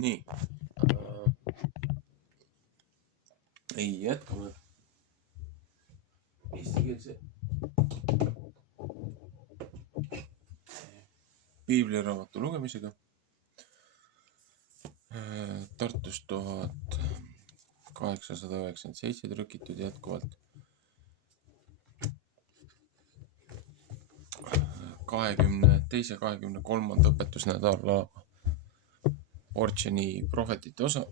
Nii. Ei, jätkame eestikeelse piibliraamatu lugemisega. Tartus 1897 trükitud jätkuvalt. 22. 23. õpetusnädala Orcheni prohvetite osa.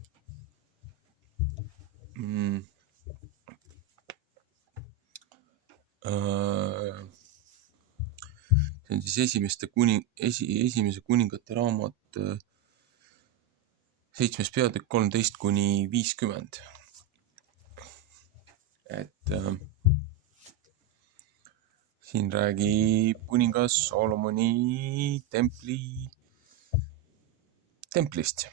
See on siis esimese kuningate raamat, 7. peatükk 13-50. Siin räägib kuningas Solomoni templist.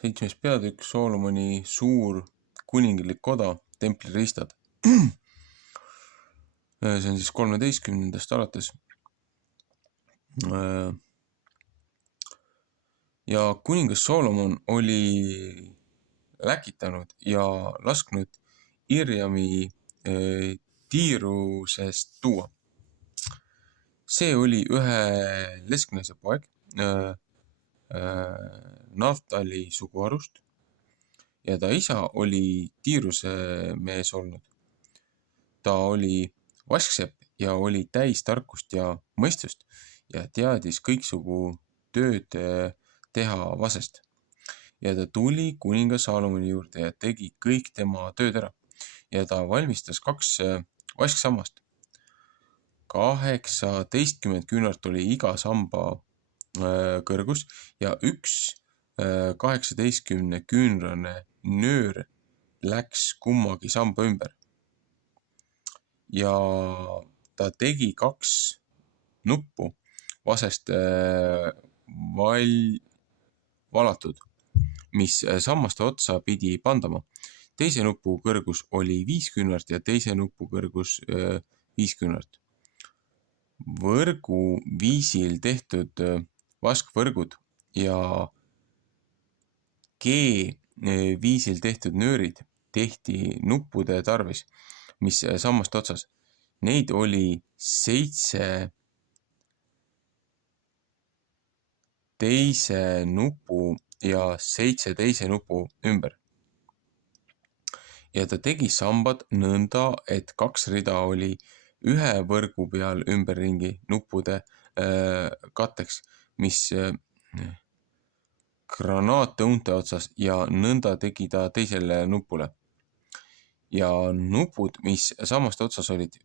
Seitsmes peatükk, Solomoni suur kuninglik koda, templiristad. See on siis 13. alates. Ja kuningas Solomon oli läkitanud ja lasknud Irjami Tiirusest tuua. See oli ühe lesknaise poeg Naftali suguharust ja ta isa oli Tiiruse mees olnud. Ta oli vasksepp ja oli täis tarkust ja mõistust ja teadis kõiksugu tööd teha vasest. Ja ta tuli kuningas Salomoni juurde ja tegi kõik tema tööd ära. Ja ta valmistas 2 vasksammast. 18 küünart oli iga samba kõrgus ja 1 18 küünrane nöör läks kummagi samba ümber. Ja ta tegi 2 nuppu vasest valatud, mis sammaste otsa pidi pandama. Teise nupu kõrgus oli 5 küünart ja teise nupu kõrgus 5 küünart. Võrgu viisil tehtud vaskvõrgud ja viisil tehtud nöörid tehti nuppude tarvis, mis sammast otsas. Neid oli 7 teise nupu ja 7 teise nupu ümber. Ja ta tegi sambad nõnda, et 2 rida oli ühe võrgu peal ümberringi nuppude katteks, mis granaattõunte otsas ja nõnda tegi ta teisele nupule. Ja nupud, mis samast otsas olid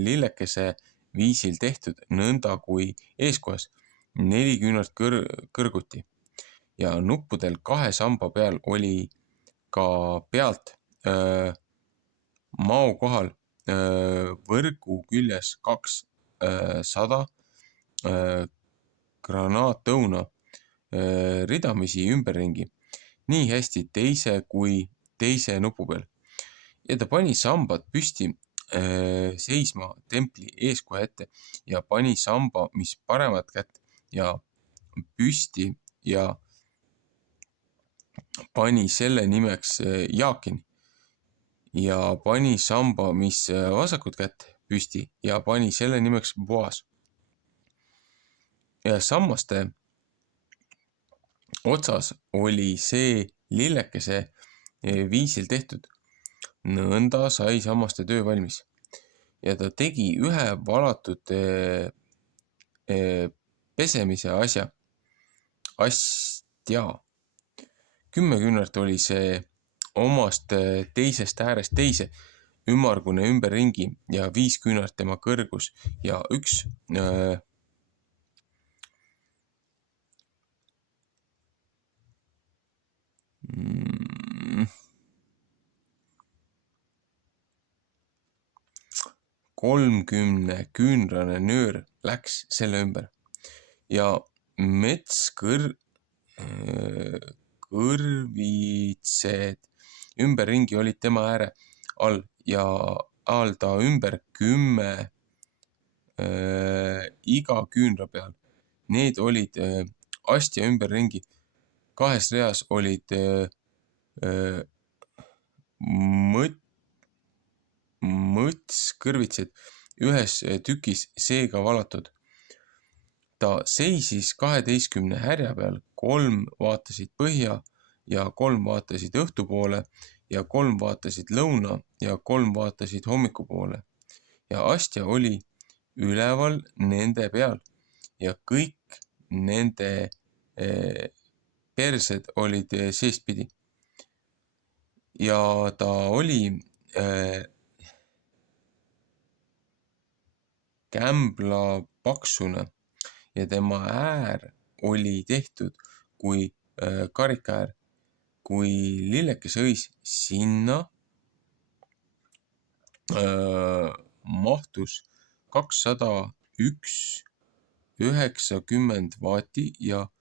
lillekese viisil tehtud nõnda kui eeskojas, 4 küünart kõrguti. Ja nuppudel 2 samba peal oli ka pealt mao kohal võrgu küljes 200 granaattõuna ridamisi ümberringi, nii hästi teise kui teise nupu peal. Ja ta pani sambad püsti seisma templi eeskoja ette ja pani samba, mis paremat kätt ja püsti ja pani selle nimeks Jaakin. Ja pani samba, mis vasakut kätt püsti ja pani selle nimeks Boas. Ja sammaste otsas oli see lillekese viisil tehtud. Nõnda sai sammaste töö valmis. Ja ta tegi ühe valatud pesemise astja. 10 küünart oli see omast teisest äärest teise ümmargune ümberringi ja 5 küünart tema kõrgus ja 1 30 küünrane nöör läks selle ümber ja kõrvitsed ümberringi olid tema ääre all ja all ta ümber 10 iga küünra peal. Need olid astja ümberringi. 2 reas olid mõtskõrvitsed ühes tükis seega valatud. Ta seisis 12 härja peal, 3 vaatasid põhja ja 3 vaatasid õhtu poole ja 3 vaatasid lõuna ja 3 vaatasid hommiku poole. Ja astja oli üleval nende peal ja kõik nende persed olid seestpidi. Ja ta oli kämbla paksune ja tema äär oli tehtud kui karikaäär. Kui lillekese õis, sinna mahtus 201,90 vaati ja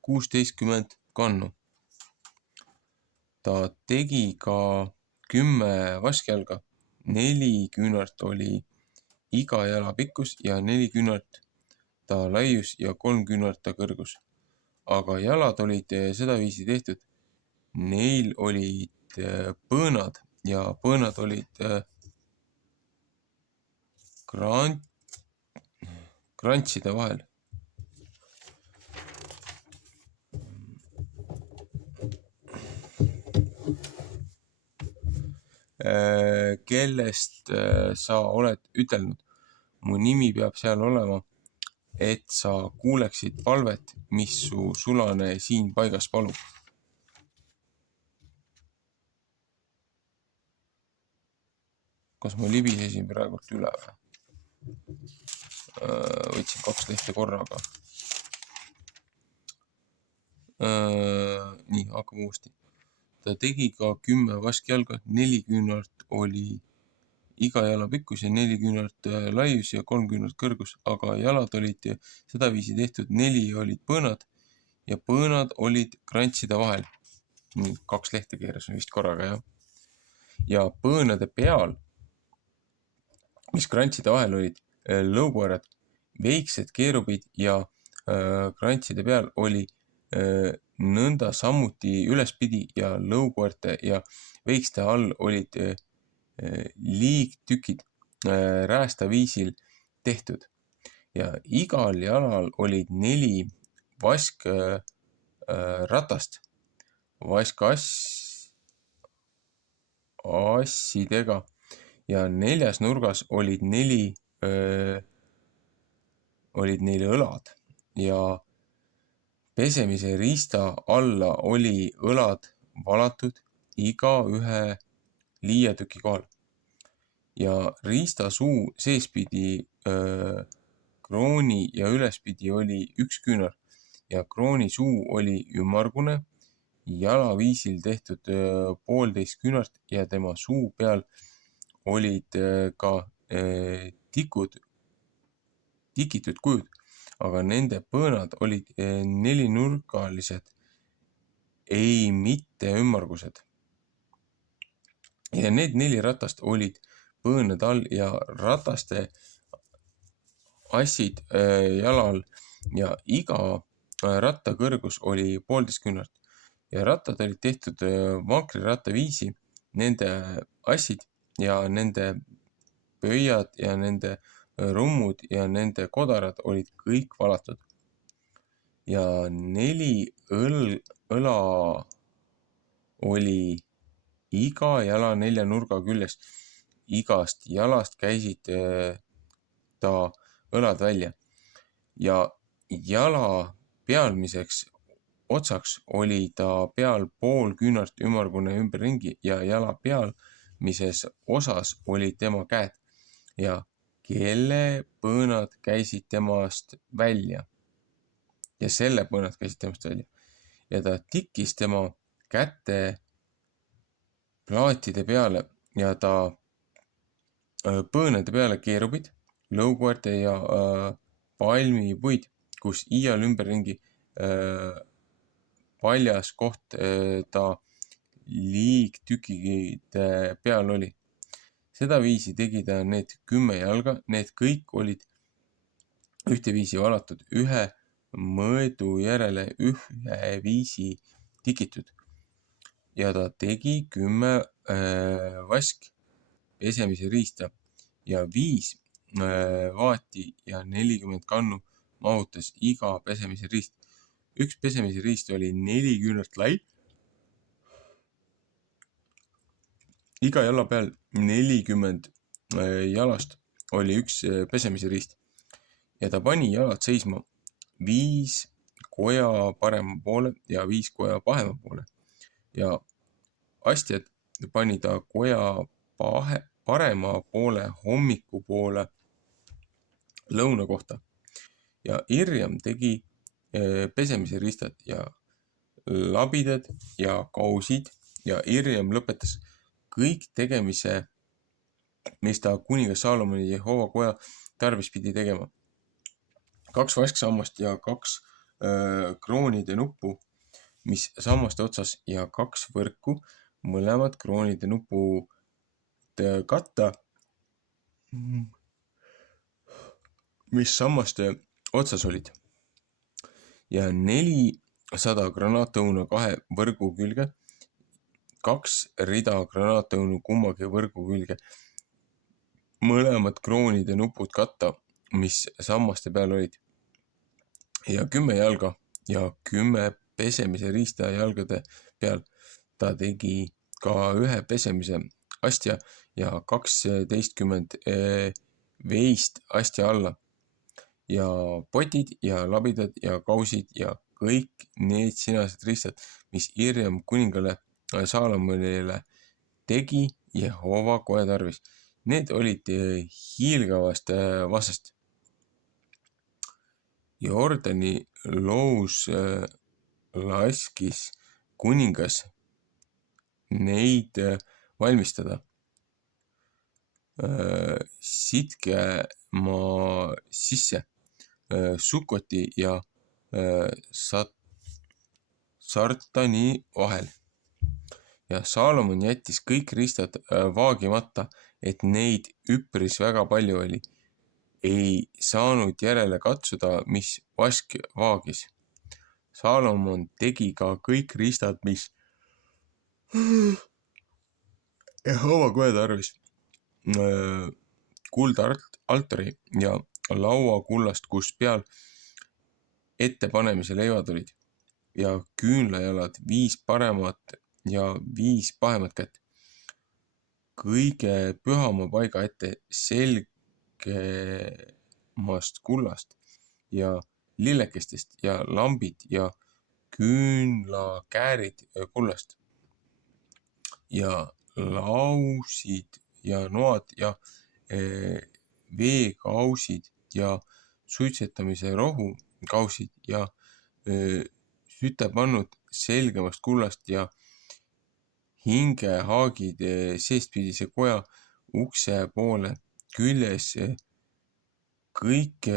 16 kannu. Ta tegi ka 10 vaskjalga, 4 küünart oli iga jala pikkus ja 4 küünart ta laius ja 3 küünart ta kõrgus. Aga jalad olid sedaviisi tehtud. Neil olid põõnad ja põõnad olid krantside vahel. Kellest sa oled ütelnud, mu nimi peab seal olema, et sa kuuleksid palvet, mis su sulane siin paigas palub. Kas ma libisesin praegult üle või? Võtsin 2 lehte korraga. Nii, hakkame uuesti. Ta tegi ka 10 vaskjalga, 4 küünart oli iga jala pikkus ja 4 küünart laius ja 3 küünart kõrgus, aga jalad olid sedaviisi tehtud, 4 olid põõnad ja põõnad olid krantside vahel. Nii, 2 lehte keerasin vist korraga, jah. Ja põõnade peal, mis krantside vahel olid, lõukoerad, veiksed keerubid ja krantside peal oli nõnda samuti ülespidi ja lõukoerte ja veikste all olid liigtükid räästa viisil tehtud. Ja igal jalal olid 4 vaskratast vaskassidega ja 4 nurgas olid 4 neil õlad ja pesemise riista alla oli õlad valatud iga ühe liiatüki kohal. Ja riista suu seespidi krooni ja ülespidi oli 1 küünar ja krooni suu oli ümmargune, jalaviisil tehtud 1,5 küünart ja tema suu peal olid ka tikitud kujud, aga nende põõnad olid 4-nurgalised, ei mitte ümmargused. Ja need 4 ratast olid põõnade all ja rataste assid jalal ja iga ratta kõrgus oli 1,5 küünart. Ja rattad olid tehtud vankriratta viisi, nende assid ja nende pöiad ja nende rummud ja nende kodarad olid kõik valatud. Ja 4 õla oli iga jala 4 nurga küljes. Igast jalast käisid ta õlad välja. Ja jala pealmiseks otsaks oli ta peal 0,5 küünart ümmargune ümberringi ja jala pealmises osas olid tema käed ja kelle põõnad käisid temast välja. Ja selle põõnad käisid temast välja. Ja ta tikkis tema käte plaatide peale ja ta põõnade peale keerubid, lõukoerte ja palmipuid, kus iial ümberringi paljas koht ta liigtükide peal oli. Sedaviisi tegi ta need 10 jalga, need kõik olid ühteviisi valatud, ühe mõõdu järele üheviisi tikitud ja ta tegi 10 vaskpesemise riista ja 5 vaati ja 40 kannu mahutas iga pesemise riist. Üks pesemise riist oli 4 küünart lai, iga jala peal 40 jalast oli üks pesemise riist ja ta pani jalad seisma 5 koja parema poole ja 5 koja pahema poole ja astjad pani ta koja parema poole hommikupoole lõuna kohta ja Irjam tegi pesemise riistad ja labidad ja kausid ja Irjam lõpetas kõik tegemise, mis ta kuningas Saalomoni Jehova koja tarvis pidi tegema. 2 vasksammast ja 2 kroonide nuppu, mis sammaste otsas ja 2 võrku, mõlemad kroonide nupu katta, mis sammaste otsas olid. Ja 400 granaatõunu 2 võrgu külge, 2 rida granaatõunu kummagi võrgu külge, mõlemad kroonide nupud katta, mis sammaste peal olid. Ja 10 jalga ja 10 pesemise riista jalgade peal ta tegi ka 1 pesemise astja ja 12 veist astja alla ja potid ja labidad ja kausid ja kõik need sinased riistad, mis Irjam kuningale Saalomonile tegi Jehova koja tarvis. Need olid hiilgavast vasest. Jordani loos laskis kuningas neid valmistada. Sitkemaa sisse Sukoti ja Sartani vahel. Ja Saalomon jättis kõik riistad vaagimata, et neid üpris väga palju oli. Ei saanud järele katsuda, mis vask vaagis. Saalomon tegi ka kõik riistad, mis Jehova koja tarvis. Kuldaltari ja laua kullast, kus peal ettepanemise leivad olid ja küünlajalad 5 paremat ja 5 pahemat kätt. Kõige pühama paiga ette selgemast kullast ja lillekestest ja lambid ja küünlakäärid kullast ja lausid ja noad ja veekausid ja suitsetamise rohu kausid ja sütepannud selgemast kullast ja hingehaagid seestpidise koja ukse poole küljes kõike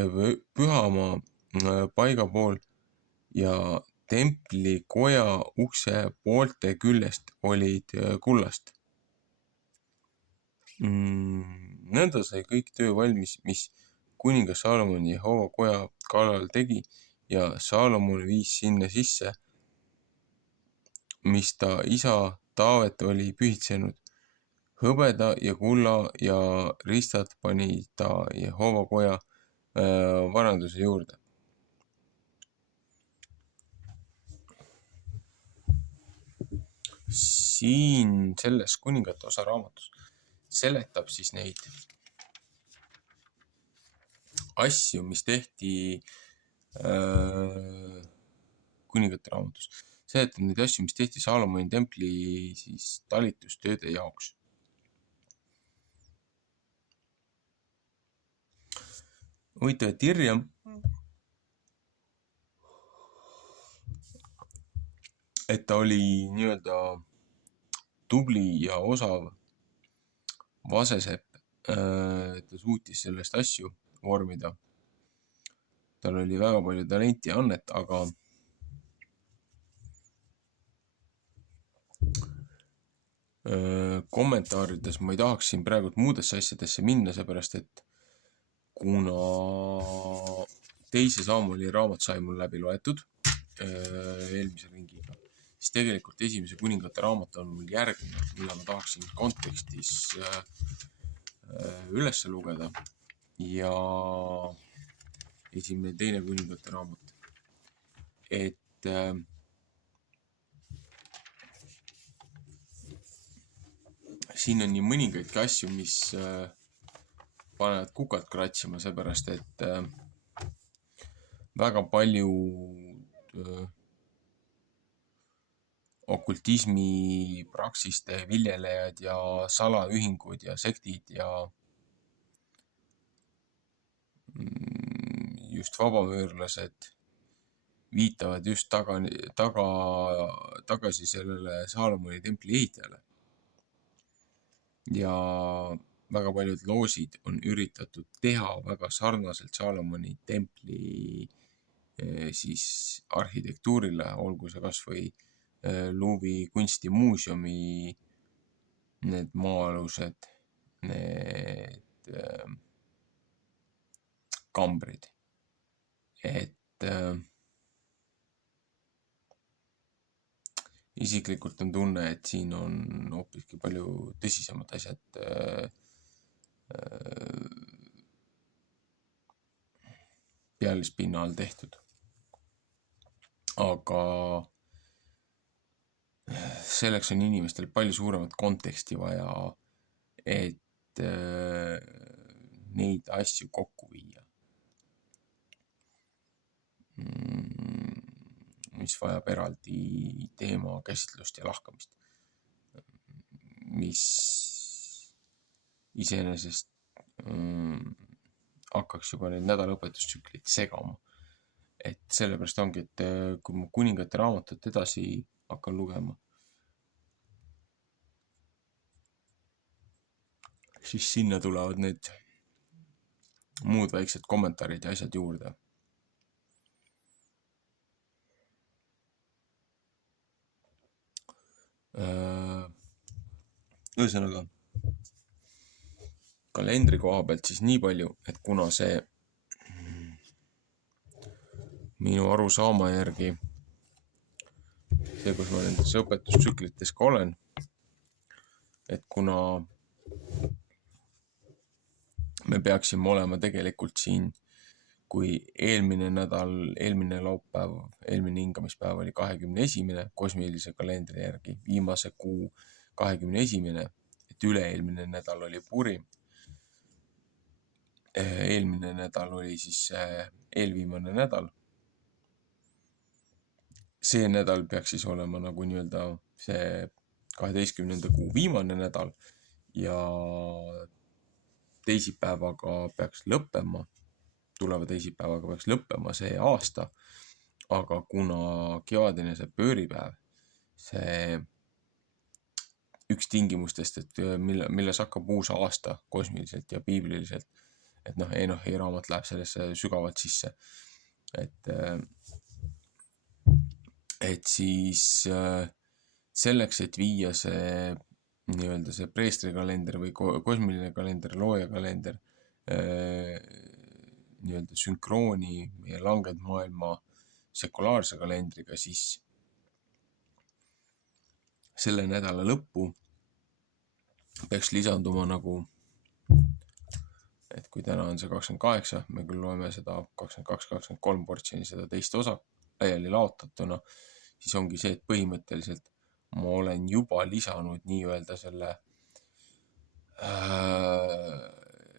pühama paiga pool ja templi koja ukse poolte küljest olid kullast. Nõnda sai kõik töö valmis, mis kuningas Saalomon Jehova koja kallal tegi ja Saalomon viis sinna sisse, mis ta isa Taavet oli pühitsenud. Hõbeda ja kulla ja riistad pani ta Jehova koja varanduse juurde. Siin selles kuningate osa raamatus seletab siis neid asju, mis tehti kuningate raamatus. Seletab neid asju, mis tehti Saalomoni templi siis talitustööde jaoks. Huvitav, et Irjam et ta oli nii-öelda tubli ja osav vasesepp, ta suutis sellest asju vormida. Tal oli väga palju talenti ja annet, aga kommentaarides ma ei tahaks siin praegu muudesse asjadesse minna, seepärast et kuna teise Samueli raamat sai mul läbi loetud eelmise ringiga, siis tegelikult esimese kuningate raamat on mul järgmine, mida ma tahaksin kontekstis üles lugeda ja esimene teine kuningate raamat. Et siin on nii mõningaidki asju, mis panevad kukalt kratsima, seepärast et väga palju okultismi praksiste viljelejad ja salaühingud ja sektid ja just vabamöörlased viitavad just tagasi sellele Saalomoni templi ehitajale. Ja väga paljud loosid on üritatud teha väga sarnaselt Saalomoni templi siis arhitektuurile, olgu see kas või Louvre'i kunstimuuseumi need maa-alused, need kambrid. Et isiklikult on tunne, et siin on hoopiski palju tõsisemad asjad pealispinna all tehtud. Aga selleks on inimestel palju suuremat konteksti vaja, et neid asju kokku viia, mis vajab eraldi teema käsitlust ja lahkamist, mis iseenesest hakkaks juba neid nädalaõpetustsükleid segama. Et sellepärast ongi, et kui ma kuningate raamatut edasi hakkan lugema, siis sinna tulevad need muud väiksed kommentaarid ja asjad juurde. Ühesõnaga, kalendri koha pealt siis nii palju, et kuna see minu arusaama järgi, see, kus ma nendes õpetustsüklites ka olen, et kuna me peaksime olema tegelikult siin, kui eelmine laupäev, eelmine hingamispäev oli 21. kosmilise kalendri järgi, viimase kuu 21. et üle-eelmine nädal oli Purim. Eelmine nädal oli siis eelviimane nädal. See nädal peaks siis olema nagu nii-öelda see 12. kuu viimane nädal ja teisipäevaga peaks lõppema, tuleva teisipäevaga peaks lõppema see aasta, aga kuna kevadine see pööripäev, see üks tingimustest, et milles hakkab uus aasta kosmiliselt ja piibliliselt, et Enohi raamat läheb sellesse sügavalt sisse, et siis selleks, et viia see nii-öelda see preestrikalender või kosmiline kalender, loojakalender nii-öelda sünkrooni meie langed maailma sekulaarse kalendriga, siis selle nädala lõppu peaks lisanduma nagu, et kui täna on see 28, me küll loeme seda 22-23 portsjoni seda teist osa laiali laotatuna, siis ongi see, et põhimõtteliselt ma olen juba lisanud nii-öelda selle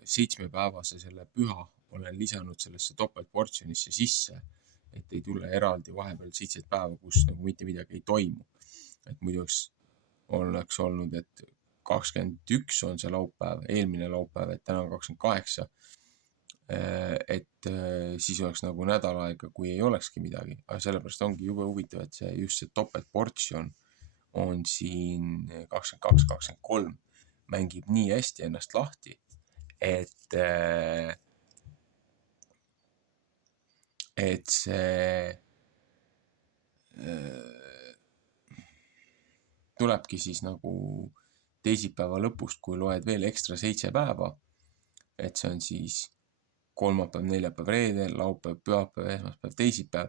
7-päevase selle püha, olen lisanud sellesse topeltportsjonisse sisse, et ei tule eraldi vahepeal 7 päeva, kus nagu mitte midagi ei toimu. Et muidu oleks olnud, et 21 on see laupäev, eelmine laupäev, et täna on 28, et siis oleks nagu nädal aega, kui ei olekski midagi, aga sellepärast ongi jube huvitav, et see just see topeltportsjon on siin 22-23 mängib nii hästi ennast lahti, et see tulebki siis nagu teisipäeva lõpust, kui loed veel ekstra 7 päeva, et see on siis kolmapäev, neljapäev, reede, laupäev, pühapäev, esmaspäev, teisipäev,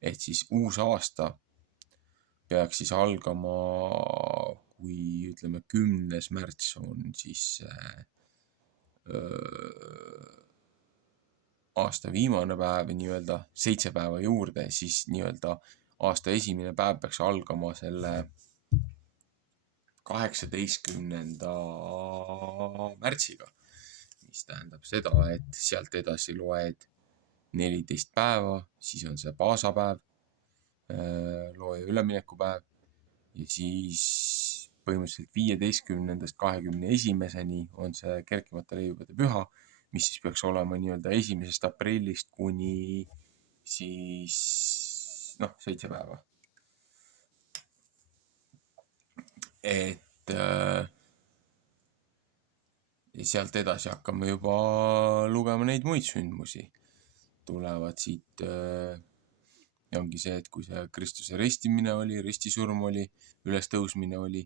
et siis uus aasta peaks siis algama, kui ütleme 10. märts on siis aasta viimane päev nii-öelda 7 päeva juurde, siis nii-öelda aasta esimene päev peaks algama selle 18. märtsiga, mis tähendab seda, et sealt edasi loed 14 päeva, siis on see paasapäev, looja üleminekupäev ja siis põhimõtteliselt 15. 21. on see kerkimata leiubade püha, mis siis peaks olema nii-öelda 1. aprillist kuni siis 7 päeva. Et ja sealt edasi hakkame juba lugema neid muid sündmusi. Tulevad siit ja ongi see, et kui see Kristuse ristimine oli, ristisurm oli, ülestõusmine oli,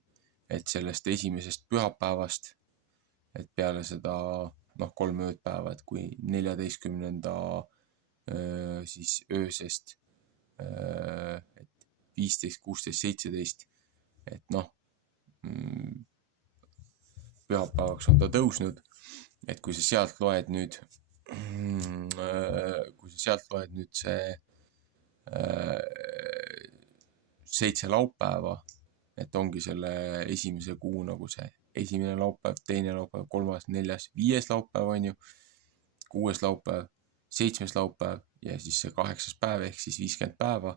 et sellest 1. pühapäevast, et peale seda 3 öödpäeva, et kui 14. siis öösest, et 15, 16, 17, et pühapäevaks on ta tõusnud, et kui sa sealt loed nüüd see 7 laupäeva, et ongi selle esimese kuu nagu see esimene laupäev, teine laupäev, 3., 4., 5. laupäev on ju, 6. laupäev, 7. laupäev ja siis see 8. päev ehk siis 50 päeva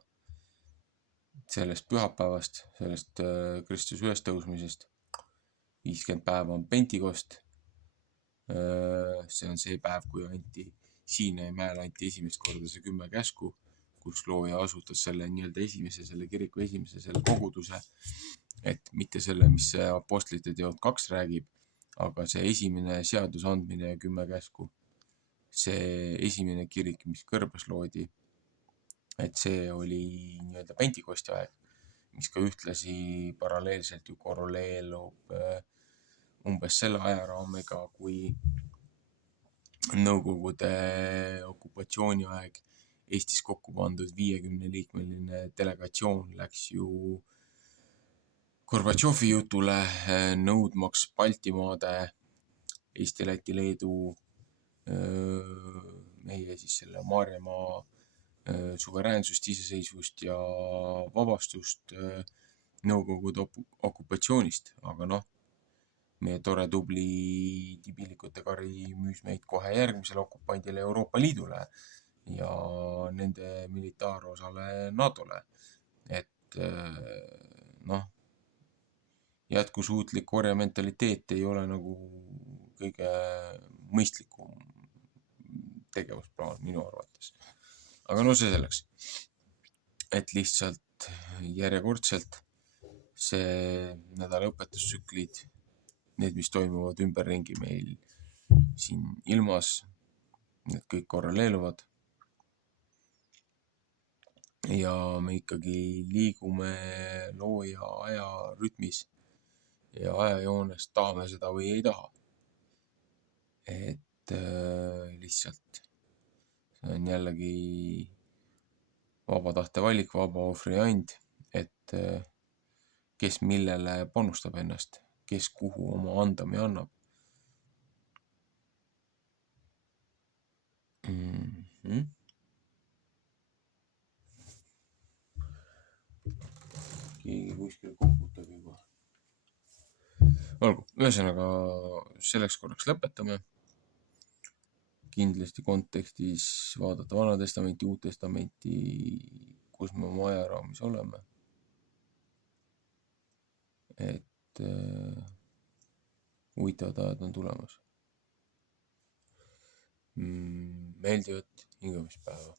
sellest pühapäevast, sellest Kristuse ülestõusmisest. 50 päeva on Pentikost. See on see päev, kui Siinai mäel anti esimest korda see 10 käsku, kus looja asutas selle nii-öelda selle kiriku esimese selle koguduse, et mitte selle, mis see Apostlite teod 2 räägib, aga see esimene seaduse andmine ja 10 käsku, see esimene kirik, mis kõrbes loodi, et see oli nii-öelda Pentikosti aeg, mis ka ühtlasi paralleelselt ju korreleelub umbes selle ajaraamiga, kui Nõukogude okupatsiooni aeg Eestis kokku pandud 50-liikmeline delegatsioon läks ju Gorbatšovi jutule nõudmaks Baltimaade, Eesti, Läti, Leedu, meie siis selle Maarjamaa suveräänsust, iseseisvust ja vabastust Nõukogude okupatsioonist, aga meie tore tubli tibilikute kari müüs meid kohe järgmisele okupandile Euroopa Liidule ja nende militaarosale NATO-le, et jätkusuutlik orjamentaliteet ei ole nagu kõige mõistlikum tegevusplaan minu arvates. Aga see selleks, et lihtsalt järjekordselt see nädala õpetustsüklid, need, mis toimuvad ümberringi meil siin ilmas, need kõik korreleeruvad. Ja me ikkagi liigume looja aja rütmis ja ajajoones, tahame seda või ei taha. Et lihtsalt see on jällegi vaba tahte valik, vaba ohvri and, et kes millele panustab ennast, kes kuhu oma andami annab. Keegi kuskil koputab juba. Olgu, ühesõnaga selleks korraks lõpetame. Kindlasti kontekstis vaadata Vana Testamenti, Uut Testamenti, kus me oma ajaraamis oleme. Et huvitavad ajad on tulemas. Meeldivat hingamispäeva.